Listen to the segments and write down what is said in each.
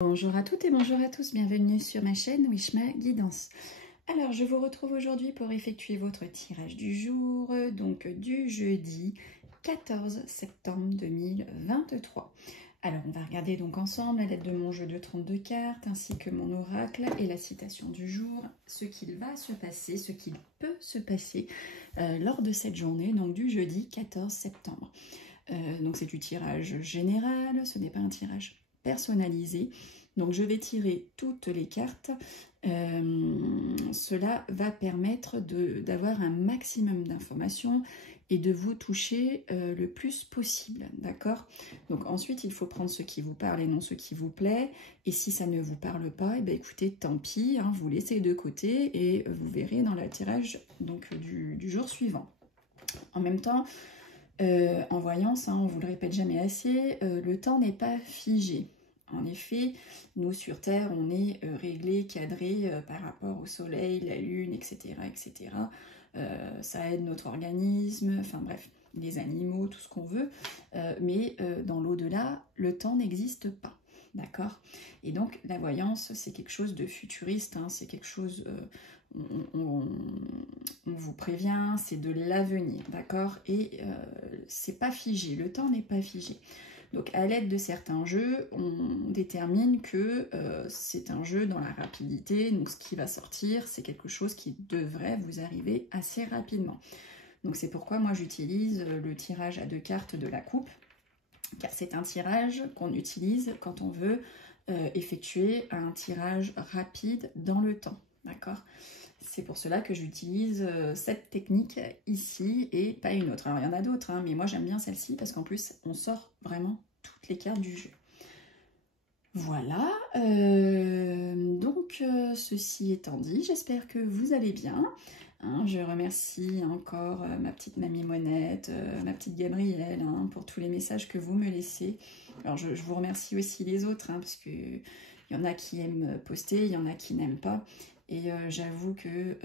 Bonjour à toutes et bonjour à tous, bienvenue sur ma chaîne Wishma Guidance. Alors je vous retrouve aujourd'hui pour effectuer votre tirage du jour, donc du jeudi 14 septembre 2023. Alors on va regarder donc ensemble à l'aide de mon jeu de 32 cartes ainsi que mon oracle et la citation du jour, ce qu'il va se passer, ce qu'il peut se passer lors de cette journée, donc du jeudi 14 septembre. Donc c'est du tirage général, ce n'est pas un tirage personnalisé. Donc je vais tirer toutes les cartes. Cela va permettre d'avoir un maximum d'informations et de vous toucher le plus possible, d'accord? Donc ensuite, il faut prendre ce qui vous parle et non ce qui vous plaît. Et si ça ne vous parle pas, eh bien, écoutez, tant pis, hein, vous laissez de côté et vous verrez dans le tirage donc, du jour suivant. En même temps, en voyance, hein, on ne vous le répète jamais assez, le temps n'est pas figé. En effet, nous sur Terre, on est réglé, cadré par rapport au soleil, la lune, etc. etc. Ça aide notre organisme, enfin bref, les animaux, tout ce qu'on veut. Mais dans l'au-delà, le temps n'existe pas. D'accord? Et donc, la voyance, c'est quelque chose de futuriste, hein, c'est quelque chose... on vous prévient, c'est de l'avenir, d'accord? Et c'est pas figé, le temps n'est pas figé. Donc à l'aide de certains jeux, on détermine que c'est un jeu dans la rapidité, donc ce qui va sortir, c'est quelque chose qui devrait vous arriver assez rapidement. Donc c'est pourquoi moi j'utilise le tirage à 2 cartes de la coupe, car c'est un tirage qu'on utilise quand on veut effectuer un tirage rapide dans le temps, d'accord? C'est pour cela que j'utilise cette technique ici et pas une autre. Alors il y en a d'autres, hein, mais moi j'aime bien celle-ci parce qu'en plus on sort vraiment toutes les cartes du jeu. Voilà, donc ceci étant dit, j'espère que vous allez bien. Hein, je remercie encore ma petite mamie Monette, ma petite Gabrielle, hein, pour tous les messages que vous me laissez. Alors je vous remercie aussi les autres, hein, parce qu'il y en a qui aiment poster, il y en a qui n'aiment pas. Et j'avoue que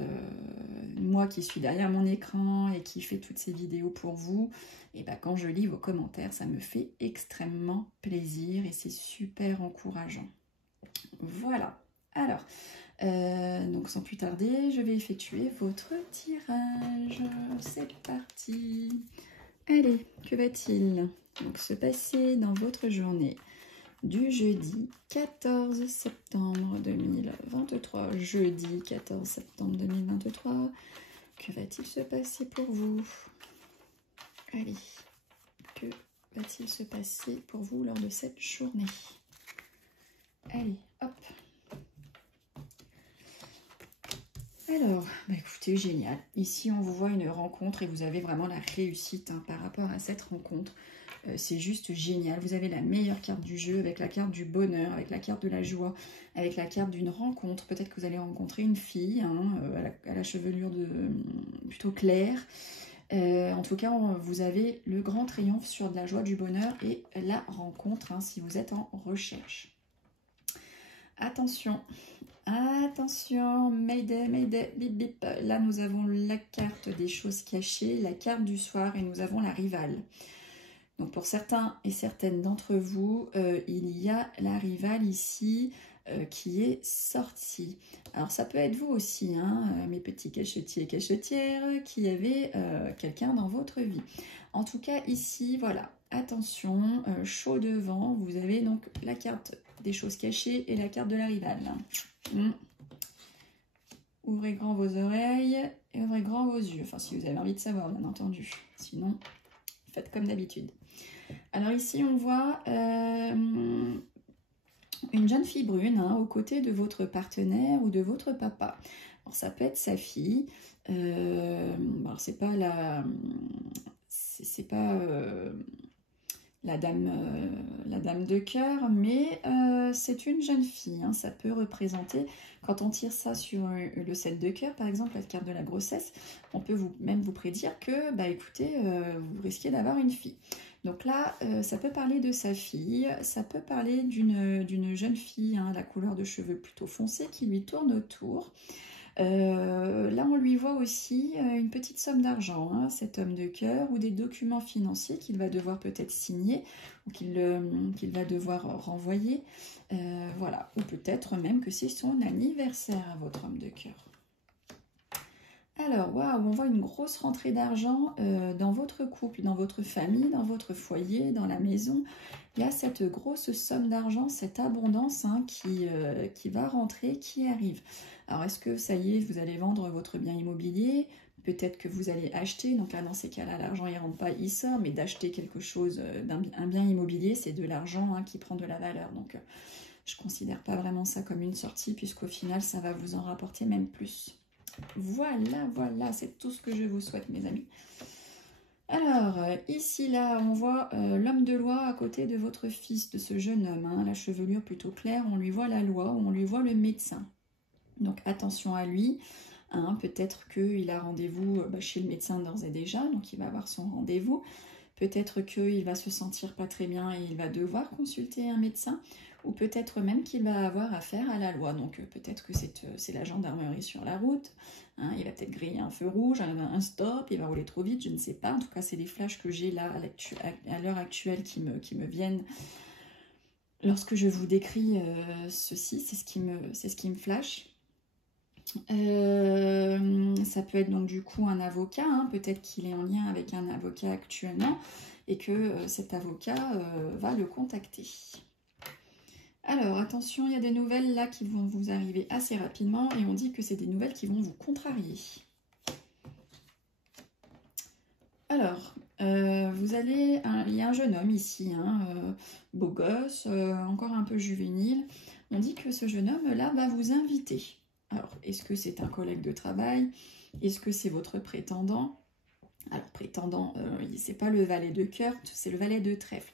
moi qui suis derrière mon écran et qui fais toutes ces vidéos pour vous, et ben quand je lis vos commentaires, ça me fait extrêmement plaisir et c'est super encourageant. Voilà. Alors, donc sans plus tarder, je vais effectuer votre tirage. C'est parti. Allez, que va-t-il donc se passer dans votre journée du jeudi 14 septembre 2023, jeudi 14 septembre 2023, que va-t-il se passer pour vous? Allez, que va-t-il se passer pour vous lors de cette journée? Allez, hop. Alors, bah écoutez, génial. Ici, on vous voit une rencontre et vous avez vraiment la réussite hein, par rapport à cette rencontre. C'est juste génial. Vous avez la meilleure carte du jeu avec la carte du bonheur, avec la carte de la joie, avec la carte d'une rencontre. Peut-être que vous allez rencontrer une fille hein, à la chevelure plutôt claire. En tout cas, vous avez le grand triomphe sur de la joie, du bonheur et la rencontre hein, si vous êtes en recherche. Attention, attention, mayday, mayday, bip bip. Là, nous avons la carte des choses cachées, la carte du soir et nous avons la rivale. Donc pour certains et certaines d'entre vous, il y a la rivale ici qui est sortie. Alors ça peut être vous aussi, hein, mes petits cachetiers et cachetières, qui avez quelqu'un dans votre vie. En tout cas ici, voilà, attention, chaud devant, vous avez donc la carte des choses cachées et la carte de la rivale. Ouvrez grand vos oreilles et ouvrez grand vos yeux, enfin si vous avez envie de savoir bien entendu, sinon faites comme d'habitude. Alors ici on voit une jeune fille brune hein, aux côtés de votre partenaire ou de votre papa. Alors ça peut être sa fille, alors c'est pas la dame de cœur, mais c'est une jeune fille. Hein, ça peut représenter, quand on tire ça sur le 7 de cœur, par exemple, la carte de la grossesse, on peut même vous prédire que, bah écoutez, vous risquez d'avoir une fille. Donc là, ça peut parler de sa fille, ça peut parler d'une jeune fille, hein, la couleur de cheveux plutôt foncée, qui lui tourne autour. Là, on lui voit aussi une petite somme d'argent, hein, cet homme de cœur, ou des documents financiers qu'il va devoir peut-être signer, ou qu'il va devoir renvoyer. Voilà, ou peut-être même que c'est son anniversaire à votre homme de cœur. Alors, waouh, on voit une grosse rentrée d'argent dans votre couple, dans votre famille, dans votre foyer, dans la maison. Il y a cette grosse somme d'argent, cette abondance hein, qui va rentrer, qui arrive. Alors, est-ce que ça y est, vous allez vendre votre bien immobilier? Peut-être que vous allez acheter. Donc là, dans ces cas-là, l'argent, il ne rentre pas, il sort. Mais d'acheter quelque chose, un bien immobilier, c'est de l'argent hein, qui prend de la valeur. Donc, je ne considère pas vraiment ça comme une sortie, puisqu'au final, ça va vous en rapporter même plus. Voilà, voilà, c'est tout ce que je vous souhaite, mes amis. Alors, ici, là, on voit l'homme de loi à côté de votre fils, de ce jeune homme. Hein, la chevelure plutôt claire, on lui voit la loi, on lui voit le médecin. Donc, attention à lui. Hein, peut-être qu'il a rendez-vous chez le médecin d'ores et déjà, donc il va avoir son rendez-vous. Peut-être qu'il va se sentir pas très bien et il va devoir consulter un médecin. Ou peut-être même qu'il va avoir affaire à la loi. Donc peut-être que c'est la gendarmerie sur la route. Hein, il va peut-être griller un feu rouge, un stop, il va rouler trop vite, je ne sais pas. En tout cas, c'est les flashs que j'ai là à l'heure actuelle qui me viennent. Lorsque je vous décris ceci, c'est ce qui me flash. Ça peut être donc du coup un avocat. Hein, peut-être qu'il est en lien avec un avocat actuellement et que cet avocat va le contacter. Alors, attention, il y a des nouvelles là qui vont vous arriver assez rapidement et on dit que c'est des nouvelles qui vont vous contrarier. Alors, il y a un jeune homme ici, hein, beau gosse, encore un peu juvénile. On dit que ce jeune homme-là va vous inviter. Alors, est-ce que c'est un collègue de travail? Est-ce que c'est votre prétendant? Alors, prétendant, c'est pas le valet de cœur, c'est le valet de trèfle.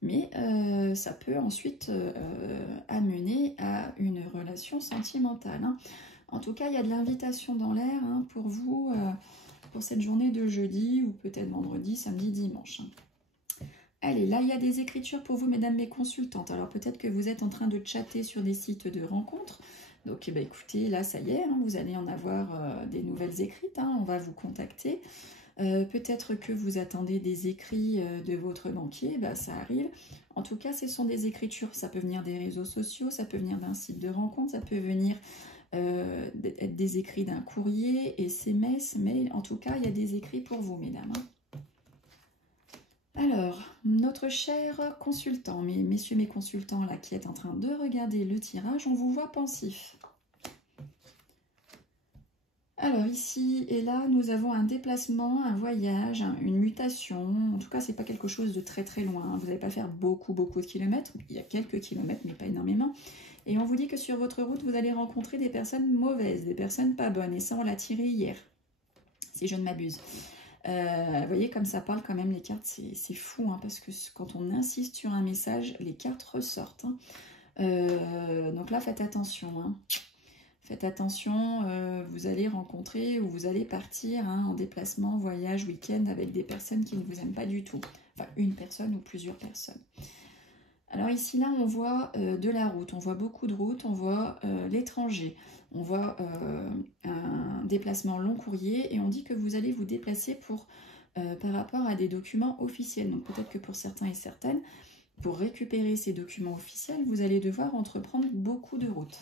Mais ça peut ensuite amener à une relation sentimentale. Hein. En tout cas, il y a de l'invitation dans l'air hein, pour vous, pour cette journée de jeudi, ou peut-être vendredi, samedi, dimanche. Hein. Allez, là, il y a des écritures pour vous, mesdames mes consultantes. Alors, peut-être que vous êtes en train de chatter sur des sites de rencontres. Donc, écoutez, là, ça y est, hein, vous allez en avoir des nouvelles écrites. Hein, on va vous contacter. Peut-être que vous attendez des écrits de votre banquier, ça arrive. En tout cas, ce sont des écritures. Ça peut venir des réseaux sociaux, ça peut venir d'un site de rencontre, ça peut venir être des écrits d'un courrier, SMS, mais en tout cas, il y a des écrits pour vous, mesdames. Hein. Alors, notre cher consultant, messieurs mes consultants là, qui est en train de regarder le tirage, on vous voit pensif. Alors ici et là, nous avons un déplacement, un voyage, une mutation. En tout cas, c'est pas quelque chose de très très loin. Vous n'allez pas faire beaucoup de kilomètres. Il y a quelques kilomètres, mais pas énormément. Et on vous dit que sur votre route, vous allez rencontrer des personnes mauvaises, des personnes pas bonnes. Et ça, on l'a tiré hier, si je ne m'abuse. Vous voyez, comme ça parle quand même les cartes, c'est fou. Hein, parce que quand on insiste sur un message, les cartes ressortent. Hein. Donc là, faites attention. Hein. Faites attention, vous allez rencontrer ou vous allez partir hein, en déplacement, voyage, week-end avec des personnes qui ne vous aiment pas du tout. Enfin, une personne ou plusieurs personnes. Alors ici, là, on voit de la route, on voit beaucoup de routes, on voit l'étranger, on voit un déplacement long courrier et on dit que vous allez vous déplacer par rapport à des documents officiels. Donc peut-être que pour certains et certaines, pour récupérer ces documents officiels, vous allez devoir entreprendre beaucoup de routes.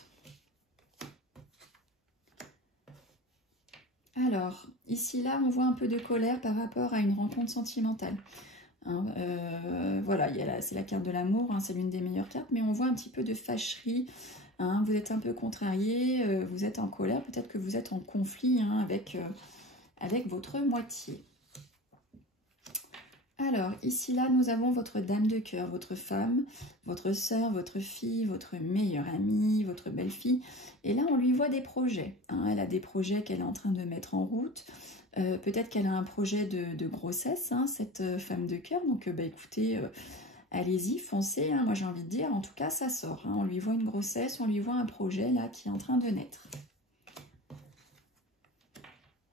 Alors, ici, là, on voit un peu de colère par rapport à une rencontre sentimentale. Hein, voilà, c'est la carte de l'amour, hein, c'est l'une des meilleures cartes, mais on voit un petit peu de fâcherie. Hein, vous êtes un peu contrarié, vous êtes en colère, peut-être que vous êtes en conflit hein, avec votre moitié. Alors, ici, là, nous avons votre dame de cœur, votre femme, votre sœur, votre fille, votre meilleure amie, votre belle-fille. Et là, on lui voit des projets. Hein. Elle a des projets qu'elle est en train de mettre en route. Peut-être qu'elle a un projet de grossesse, hein, cette femme de cœur. Donc, écoutez, allez-y, foncez. Hein. Moi, j'ai envie de dire, en tout cas, ça sort. Hein. On lui voit une grossesse, on lui voit un projet là qui est en train de naître.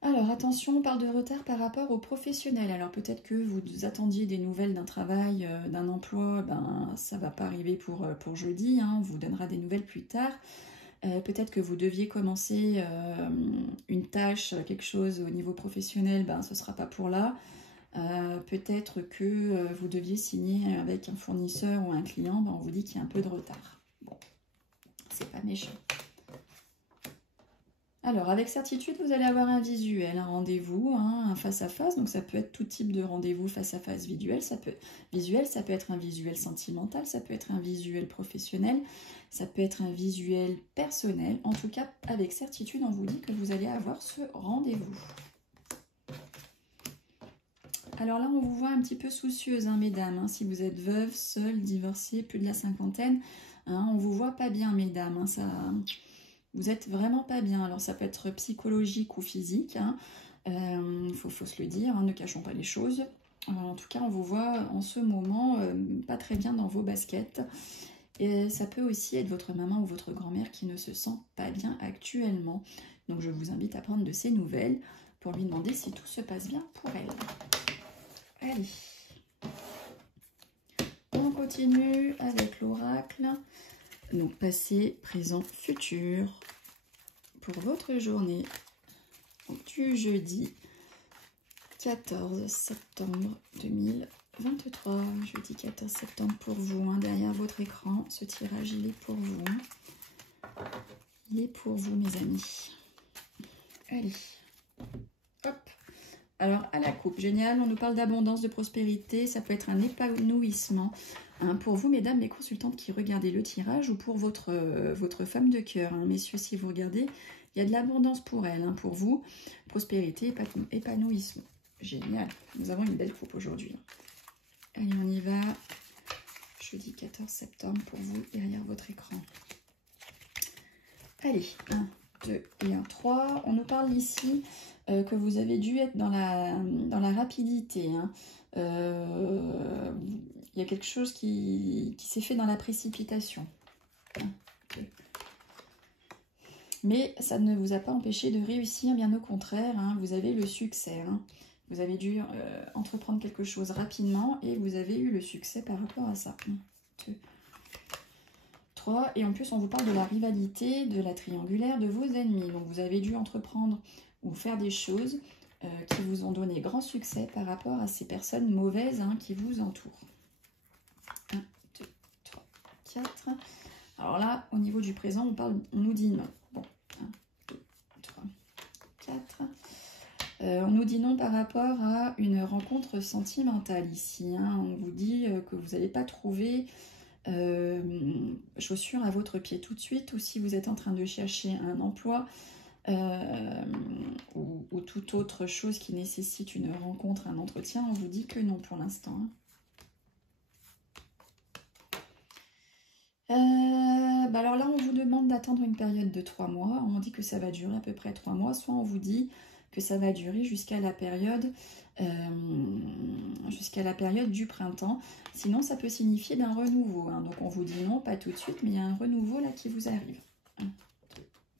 Alors, attention, on parle de retard par rapport aux professionnels. Alors, peut-être que vous attendiez des nouvelles d'un travail, d'un emploi. Ça ne va pas arriver pour jeudi. Hein, on vous donnera des nouvelles plus tard. Peut-être que vous deviez commencer une tâche, quelque chose au niveau professionnel. Ce ne sera pas pour là. Peut-être que vous deviez signer avec un fournisseur ou un client. On vous dit qu'il y a un peu de retard. Bon, méchant. Alors, avec certitude, vous allez avoir un visuel, un rendez-vous, hein, un face-à-face. Donc, ça peut être tout type de rendez-vous face-à-face visuel. Ça peut être un visuel sentimental, ça peut être un visuel professionnel, ça peut être un visuel personnel. En tout cas, avec certitude, on vous dit que vous allez avoir ce rendez-vous. Alors là, on vous voit un petit peu soucieuse, hein, mesdames. Hein, si vous êtes veuve, seule, divorcée, plus de la cinquantaine, hein, on vous voit pas bien, mesdames. Hein, ça... Vous êtes vraiment pas bien. Alors, ça peut être psychologique ou physique. Hein. Faut se le dire, hein, ne cachons pas les choses. En tout cas, on vous voit en ce moment pas très bien dans vos baskets. Et ça peut aussi être votre maman ou votre grand-mère qui ne se sent pas bien actuellement. Donc, je vous invite à prendre de ses nouvelles pour lui demander si tout se passe bien pour elle. Allez. On continue avec l'oracle. Donc, passé, présent, futur. Pour votre journée du jeudi 14 septembre 2023. Jeudi 14 septembre pour vous, hein, derrière votre écran. Ce tirage, il est pour vous. Il est pour vous, mes amis. Allez. Hop. Alors, à la coupe, génial. On nous parle d'abondance, de prospérité. Ça peut être un épanouissement. Hein, pour vous, mesdames, les consultantes qui regardez le tirage, ou pour votre femme de cœur. Hein, messieurs, si vous regardez, il y a de l'abondance pour elle. Hein, pour vous, prospérité, épanouissement. Génial. Nous avons une belle coupe aujourd'hui. Allez, on y va. Jeudi 14 septembre pour vous, derrière votre écran. Allez, 1, 2 et 1, 3. On nous parle ici que vous avez dû être dans la rapidité. Hein. Il y a quelque chose qui s'est fait dans la précipitation. Mais ça ne vous a pas empêché de réussir, bien au contraire. Hein. Vous avez le succès. Hein. Vous avez dû entreprendre quelque chose rapidement et vous avez eu le succès par rapport à ça. 1, 2, 3. Et en plus, on vous parle de la rivalité, de la triangulaire, de vos ennemis. Donc, vous avez dû entreprendre ou faire des choses qui vous ont donné grand succès par rapport à ces personnes mauvaises, hein, qui vous entourent. 1, 2, 3, 4. Alors là, au niveau du présent, on nous dit non. Bon, 1, 2, 3, 4. On nous dit non par rapport à une rencontre sentimentale ici. Hein. On vous dit que vous n'allez pas trouver chaussures à votre pied tout de suite, ou si vous êtes en train de chercher un emploi ou toute autre chose qui nécessite une rencontre, un entretien, on vous dit que non pour l'instant. Hein. Alors là, on vous demande d'attendre une période de 3 mois. On dit que ça va durer à peu près 3 mois. Soit on vous dit que ça va durer jusqu'à la période du printemps. Sinon, ça peut signifier d'un renouveau. Hein. Donc, on vous dit non, pas tout de suite, mais il y a un renouveau là qui vous arrive. 1, 2, 3,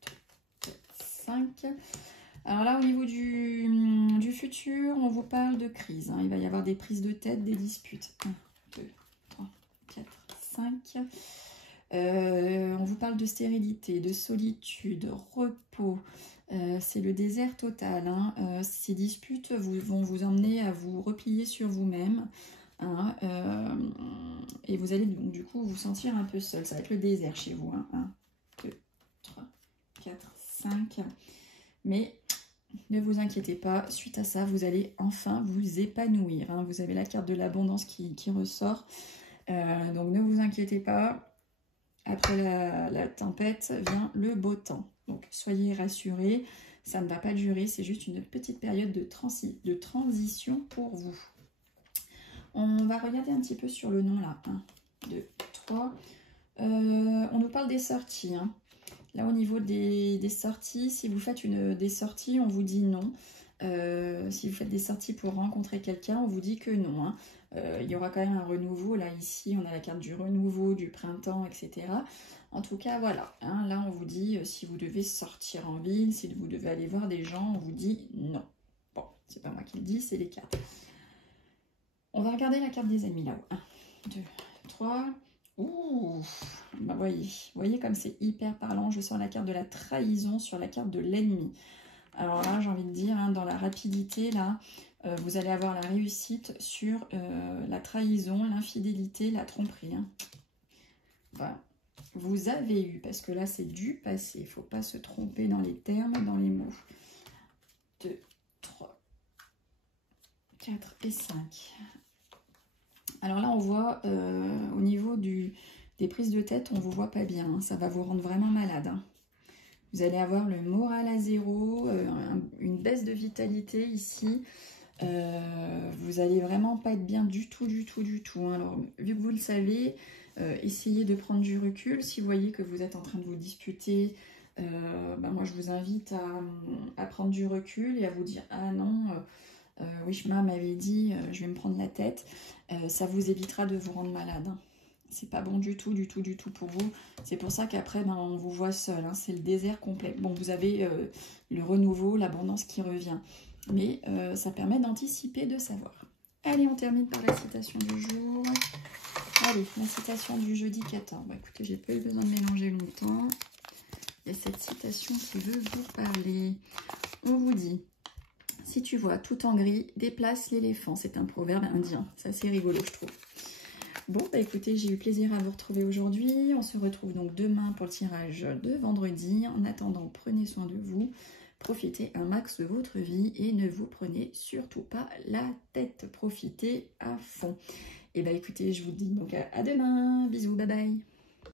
4, 5. Alors là, au niveau du futur, on vous parle de crise. Hein. Il va y avoir des prises de tête, des disputes. 1, 2, 3, 4, 5. On vous parle de stérilité, de solitude, repos. C'est le désert total. Hein. Ces disputes vont vous emmener à vous replier sur vous-même. Hein. Et vous allez donc du coup vous sentir un peu seul. Ça va être le désert chez vous. Hein. 1, 2, 3, 4, 5. Mais ne vous inquiétez pas. Suite à ça, vous allez enfin vous épanouir. Hein. Vous avez la carte de l'abondance qui ressort. Donc ne vous inquiétez pas. Après la tempête vient le beau temps. Donc, soyez rassurés, ça ne va pas durer, c'est juste une petite période de transition pour vous. On va regarder un petit peu sur le nom là. 1, 2, 3. On nous parle des sorties. Hein. Là, au niveau des sorties, si vous faites des sorties, on vous dit non. Si vous faites des sorties pour rencontrer quelqu'un, on vous dit que non. Hein. Il y aura quand même un renouveau. Là, ici, on a la carte du renouveau, du printemps, etc. En tout cas, voilà. Hein, là, on vous dit, si vous devez sortir en ville, si vous devez aller voir des gens, on vous dit non. Bon, c'est pas moi qui le dis, c'est les cartes. On va regarder la carte des amis, là-haut. 1, 2, 3. Ouh, bah voyez comme c'est hyper parlant. Je sors la carte de la trahison sur la carte de l'ennemi. Alors là, j'ai envie de dire, hein, dans la rapidité, là, vous allez avoir la réussite sur la trahison, l'infidélité, la tromperie. Hein. Voilà. vous avez eu, parce que là c'est du passé, il ne faut pas se tromper dans les termes et dans les mots. 2, 3, 4 et 5. Alors là on voit au niveau des prises de tête, on ne vous voit pas bien, hein, ça va vous rendre vraiment malade. Hein. Vous allez avoir le moral à zéro, une baisse de vitalité ici. Vous allez vraiment pas être bien du tout. Hein. Alors, vu que vous le savez, essayez de prendre du recul. Si vous voyez que vous êtes en train de vous disputer, moi je vous invite à prendre du recul et à vous dire « Ah non, Wishma m'avait dit, je vais me prendre la tête ». Ça vous évitera de vous rendre malade. Hein. C'est pas bon du tout pour vous. C'est pour ça qu'après, on vous voit seul. Hein. C'est le désert complet. Bon, vous avez le renouveau, l'abondance qui revient. Mais ça permet d'anticiper, de savoir. Allez, on termine par la citation du jour. Allez, la citation du jeudi 14. Bah, écoutez, j'ai pas eu besoin de mélanger longtemps. Il y a cette citation qui veut vous parler. On vous dit, si tu vois tout en gris, déplace l'éléphant. C'est un proverbe indien. Ça, c'est rigolo, je trouve. Bon, bah écoutez, j'ai eu plaisir à vous retrouver aujourd'hui. On se retrouve donc demain pour le tirage de vendredi. En attendant, prenez soin de vous. Profitez un max de votre vie et ne vous prenez surtout pas la tête. Profitez à fond. Et bah écoutez, je vous dis donc à demain. Bisous, bye bye.